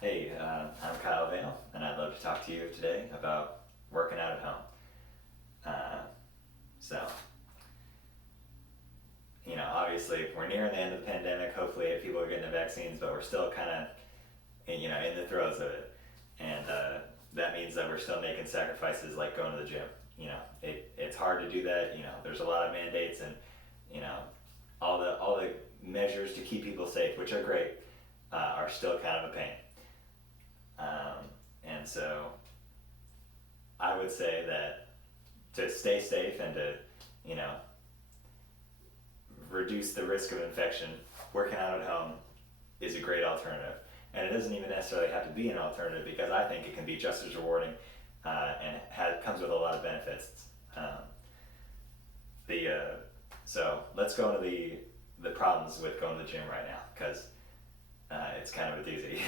Hey, I'm Kyle Vail, and I'd love to talk to you today about working out at home. Uh, so, obviously, we're nearing the end of the pandemic. Hopefully, people are getting the vaccines, but we're still kind of, in the throes of it. And that means that we're still making sacrifices like going to the gym. It's hard to do that. There's a lot of mandates and, you know, all the measures to keep people safe, which are great, are still kind of a pain. And so I would say that to stay safe and to, you know, reduce the risk of infection, working out at home is a great alternative. And it doesn't even necessarily have to be an alternative because I think it can be just as rewarding and comes with a lot of benefits. Um, the So let's go into the problems with going to the gym right now because it's kind of a doozy.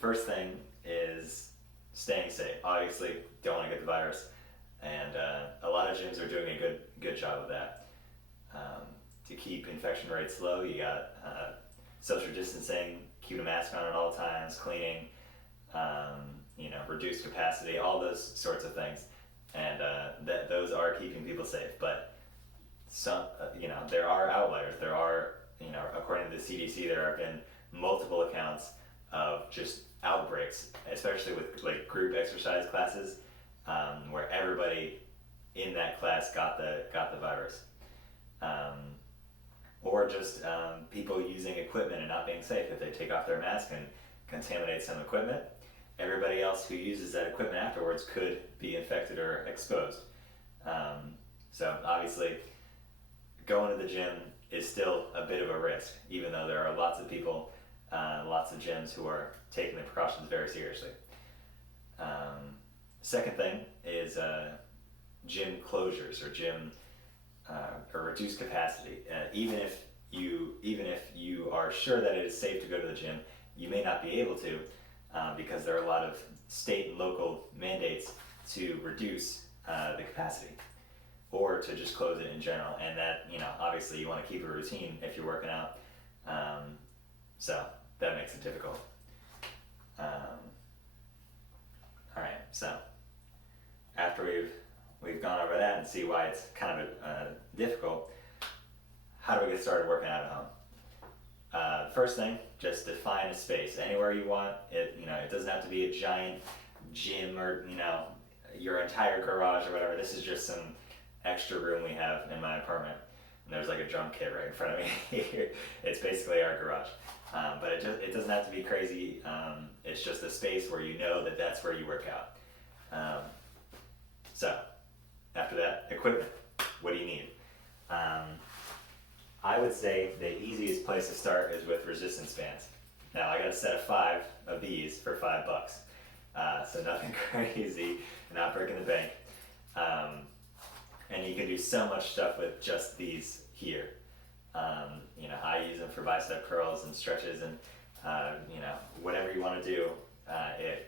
First thing is staying safe. Obviously, don't want to get the virus, and a lot of gyms are doing a good job of that. To keep infection rates low, you got social distancing, keep a mask on at all times, cleaning, reduced capacity, all those sorts of things, and that those are keeping people safe. But there are outliers. There are, according to the CDC, there have been multiple accounts of just outbreaks, especially with like group exercise classes, where everybody in that class got the virus, or just people using equipment and not being safe. If they take off their mask and contaminate some equipment, everybody else who uses that equipment afterwards could be infected or exposed. So obviously, going to the gym is still a bit of a risk, even though there are lots of people, lots of gyms who are taking the precautions very seriously. Second thing is gym closures or gym or reduced capacity. Even if you are sure that it is safe to go to the gym, you may not be able to because there are a lot of state and local mandates to reduce the capacity or to just close it in general. And that, obviously you want to keep a routine if you're working out. So that makes it difficult. All right, so after we've gone over that and see why it's kind of difficult, how do we get started working out at home? First thing, just define a space anywhere you want. It doesn't have to be a giant gym or your entire garage or whatever. This is just some extra room we have in my apartment, and there's like a drum kit right in front of me here. It's basically our garage, but it doesn't have to be crazy. It's just a space where that's where you work out. So after that, equipment. What do you need? I would say the easiest place to start is with resistance bands. Now I got a set of 5 of these for $5, so nothing crazy, not breaking the bank. And you can do so much stuff with just these here. I use them for bicep curls and stretches and whatever you want to do.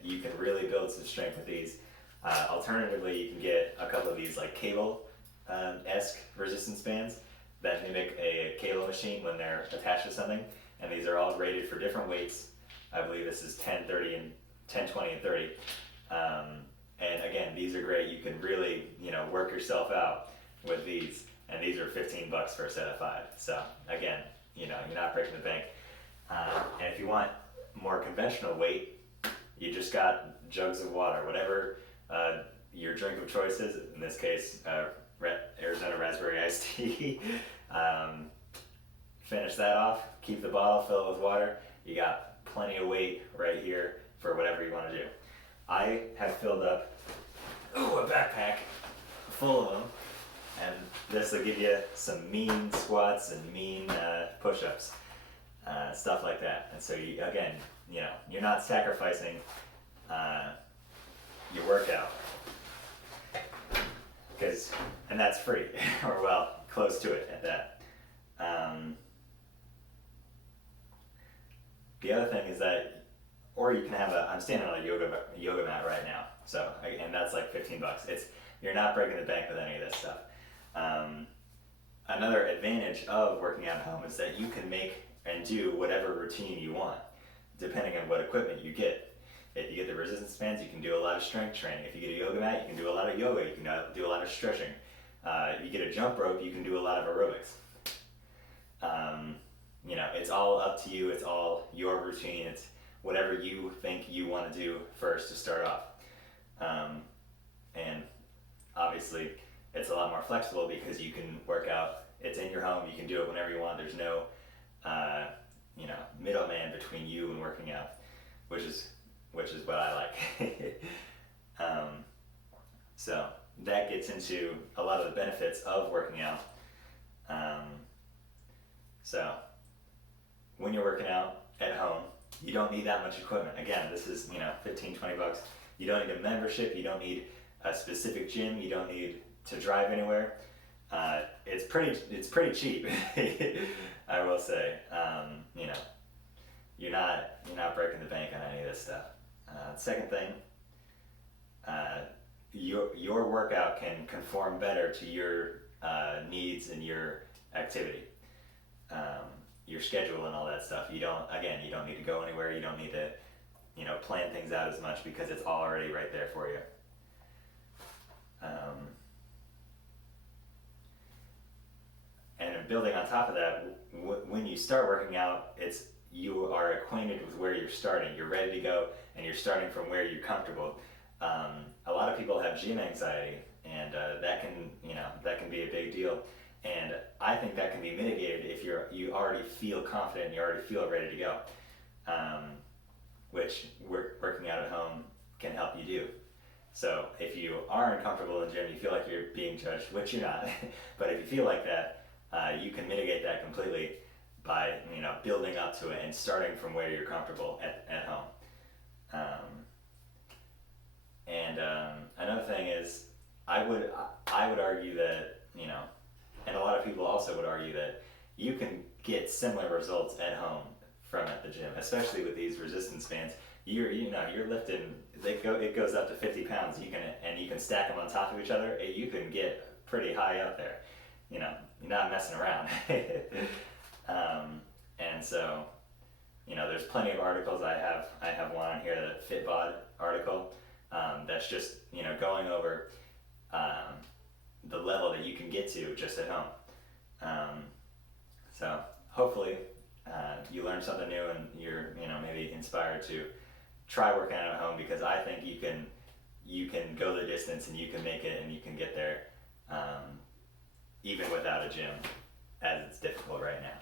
You can really build some strength with these. Alternatively, you can get a couple of these like cable-esque resistance bands that mimic a cable machine when they're attached to something, and these are all rated for different weights. I believe this is 10, 30, and 10, 20, and 30. And again, these are great. You can really, work yourself out with these, and these are $15 for a set of 5. So again, you're not breaking the bank. And if you want more conventional weight, you just got jugs of water, whatever your drink of choice is. In this case, Arizona raspberry iced tea. Finish that off, keep the bottle filled with water. You got plenty of weight right here for whatever you want to do. I have filled up a backpack full of them, and this will give you some mean squats and mean push-ups, stuff like that. And so you're not sacrificing your workout, and that's free, or well, close to it at that. The other thing is that, or you can have I'm standing on a yoga mat right now, and that's like $15. You're not breaking the bank with any of this stuff. Another advantage of working out at home is that you can make and do whatever routine you want. depending on what equipment you get. If you get the resistance bands, you can do a lot of strength training. If you get a yoga mat, you can do a lot of yoga. You can do a lot of stretching. If you get a jump rope, you can do a lot of aerobics. It's all up to you. It's all your routine. It's whatever you think you want to do first to start off. And obviously, it's a lot more flexible because you can work out. It's in your home. You can do it whenever you want. There's no, middleman between you and working out, which is what I like. So that gets into a lot of the benefits of working out. So when you're working out at home, you don't need that much equipment. Again, this is, $15-20. You don't need a membership. You don't need a specific gym. You don't need to drive anywhere. It's pretty cheap. I will say. You're not breaking the bank on any of this stuff. Second thing, your workout can conform better to your needs and your activity, your schedule and all that stuff. You don't need to go anywhere. You don't need to, plan things out as much because it's already right there for you. And building on top of that, when you start working out, you are acquainted with where you're starting. You're ready to go, and you're starting from where you're comfortable. A lot of people have gym anxiety, and that can be a big deal. And I think that can be mitigated if you already feel confident and you already feel ready to go, which working out at home can help you do. So if you are uncomfortable in the gym, you feel like you're being judged, which you're not, but if you feel like that, you can mitigate that completely by building up to it and starting from where you're comfortable at home. Another thing is, I would argue that, and a lot of people also would argue that you can get similar results at home from at the gym, especially with these resistance bands. You're lifting, it goes up to 50 pounds. You can stack them on top of each other. You can get pretty high up there. You're not messing around. And so, there's plenty of articles. I have one on here, the FitBod article, that's just, going over the level that you can get to just at home. So hopefully you learned something new and you're, maybe inspired to try working out at home, because I think you can go the distance and you can make it and you can get there, even without a gym, as it's difficult right now.